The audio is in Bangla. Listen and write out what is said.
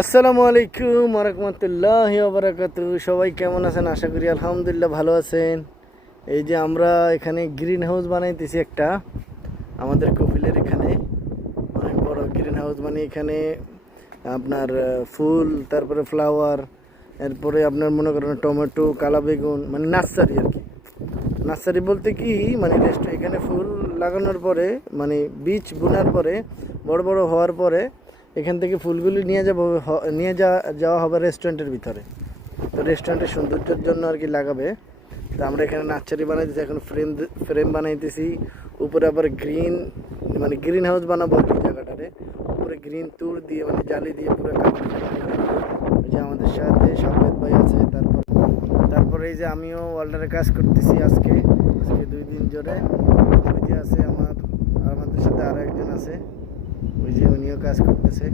আসসালামু আলাইকুম রাহমাতুল্লাহি ওয়া বারাকাতুহু। সবাই কেমন আছেন? আশা করি আলহামদুলিল্লাহ ভালো আছেন। এই যে আমরা এখানে গ্রিন হাউস বানাইতেছি একটা, আমাদের কপিলের এখানে অনেক বড় গ্রিন হাউস। মানে এখানে আপনার ফুল, তারপরে ফ্লাওয়ার, এরপরে আপনার মনে করেন টমেটো, কালা বেগুন, মানে নার্সারি আর কি। নার্সারি বলতে কি, মানে এখানে ফুল লাগানোর পরে, মানে বীজ বোনার পরে বড় বড় হওয়ার পরে এখান থেকে ফুলগুলি নিয়ে যাওয়া হবে রেস্টুরেন্টের ভিতরে। তো রেস্টুরেন্টের সৌন্দর্যের জন্য আর কি লাগাবে। তো আমরা এখানে নার্সারি বানাইতেছি, এখন ফ্রেম বানাইতেছি। উপরে আবার গ্রিন, মানে গ্রিন হাউস বানাবো আর কি জায়গাটারে। উপরে গ্রিন তুর দিয়ে, মানে জালি দিয়ে পুরো ওই যে আমাদের সাথে সাবেদ ভাই আছে। তারপরে এই যে আমিও ওয়াল্ডারে কাজ করতেছি আজকে 2 দিন ধরে। ওই যে আছে আমাদের সাথে আরও একজন আছে, ওই যে উনিও কাজ করতেছে।